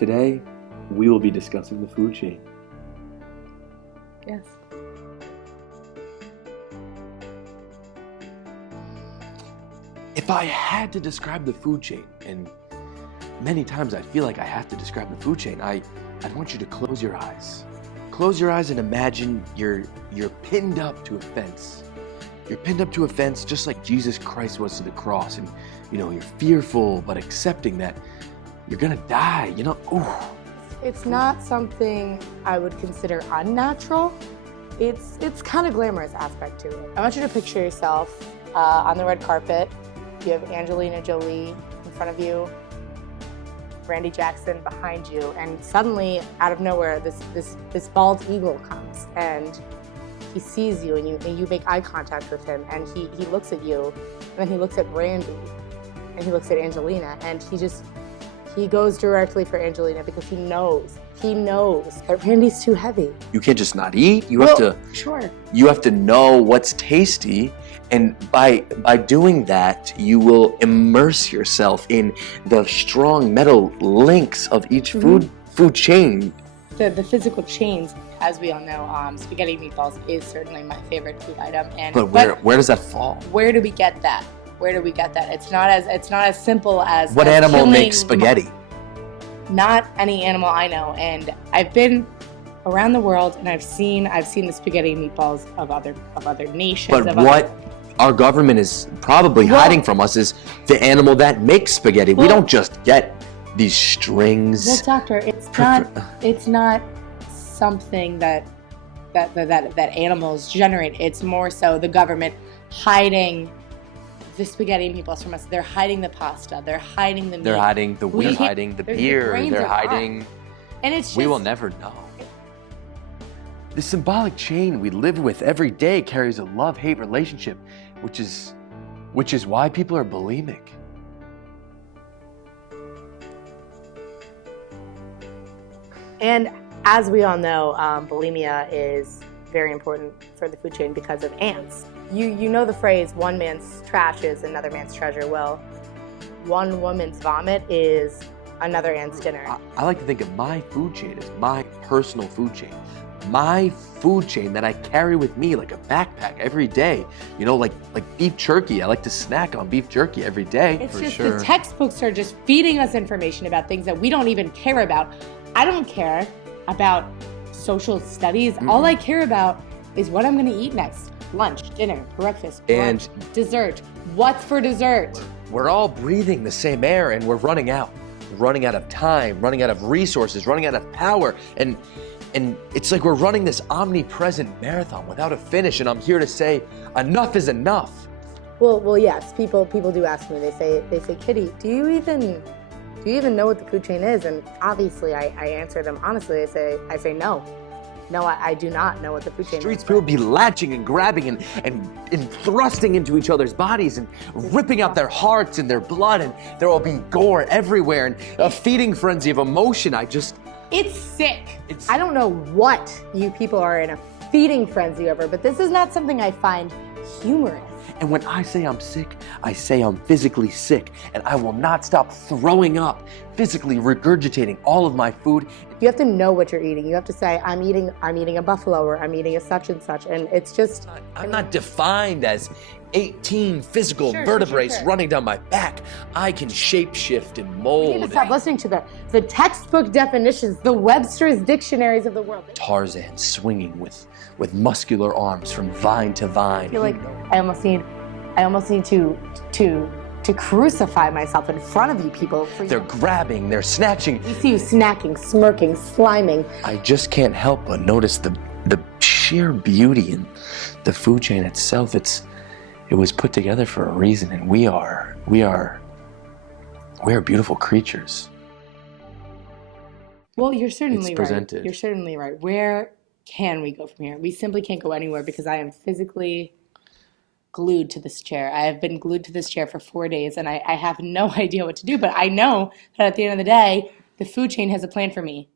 Today, we will be discussing the food chain. Yes. If I had to describe the food chain, and many times I feel like I have to describe the food chain, I'd want you to close your eyes. Close your eyes and imagine you're pinned up to a fence. You're pinned up to a fence just like Jesus Christ was to the cross, and you're fearful but accepting that you're gonna die. Ooh. It's not something I would consider unnatural. It's kind of glamorous aspect to it. I want you to picture yourself on the red carpet. You have Angelina Jolie in front of you, Randy Jackson behind you, and suddenly, out of nowhere, this bald eagle comes, and he sees you, and you make eye contact with him, and he looks at you, and then he looks at Randy, and he looks at Angelina, and he goes directly for Angelina because he knows that Randy's too heavy. You can't just not eat. You have to know what's tasty, and by doing that, you will immerse yourself in the strong metal links of each food chain. The physical chains, as we all know, spaghetti meatballs is certainly my favorite food item. But where does that fall? Where do we get that? It's not as simple as what animal makes spaghetti? Not any animal I know, and I've been around the world and I've seen the spaghetti meatballs of other nations. But what our government is probably hiding from us is the animal that makes spaghetti. We don't just get these strings. Well, doctor, it's not something that animals generate. It's more so the government hiding the spaghetti meatballs from us. They're hiding the pasta. They're hiding the meat. They're hiding the wheat. They're hiding the beer. They're hiding. And it's just, we will never know. The symbolic chain we live with every day carries a love-hate relationship, which is why people are bulimic. And as we all know, bulimia is very important for the food chain because of ants. You know the phrase, one man's trash is another man's treasure. Well, one woman's vomit is another ant's dinner. I like to think of my food chain as my personal food chain. My food chain that I carry with me like a backpack every day. Like beef jerky. I like to snack on beef jerky every day. It's just the textbooks are just feeding us information about things that we don't even care about. I don't care about social studies. All I care about is what I'm gonna eat next. Lunch, dinner, breakfast, brunch, dessert. What's for dessert? We're all breathing the same air, and we're running out of time, running out of resources, running out of power, and it's like we're running this omnipresent marathon without a finish. And I'm here to say, enough is enough. Well, yes. People do ask me. They say, Kitty, do you even know what the food chain is? And obviously, I answer them honestly. I say no. No, I do not know what the food chain is. Streets, people be latching and grabbing and thrusting into each other's bodies and ripping out their hearts and their blood, and there will be gore everywhere and a feeding frenzy of emotion. It's sick. I don't know what you people are in a feeding frenzy over, but this is not something I find humorous. And when I say I'm sick, I say I'm physically sick, and I will not stop throwing up, physically regurgitating all of my food. You have to know what you're eating. You have to say, I'm eating a buffalo, or I'm eating a such and such, and it's just... I'm not defined as 18 physical vertebrae running down my back. I can shapeshift and mold. You need to stop listening to the textbook definitions, the Webster's dictionaries of the world. Tarzan swinging with muscular arms from vine to vine. I feel like I almost need to crucify myself in front of you people. They're grabbing, they're snatching. We see you snacking, smirking, sliming. I just can't help but notice the sheer beauty in the food chain itself. It was put together for a reason, and we are beautiful creatures. Well, you're certainly presented. Right. You're certainly right. Where can we go from here? We simply can't go anywhere because I am physically glued to this chair. I have been glued to this chair for 4 days, and I have no idea what to do, but I know that at the end of the day, the food chain has a plan for me.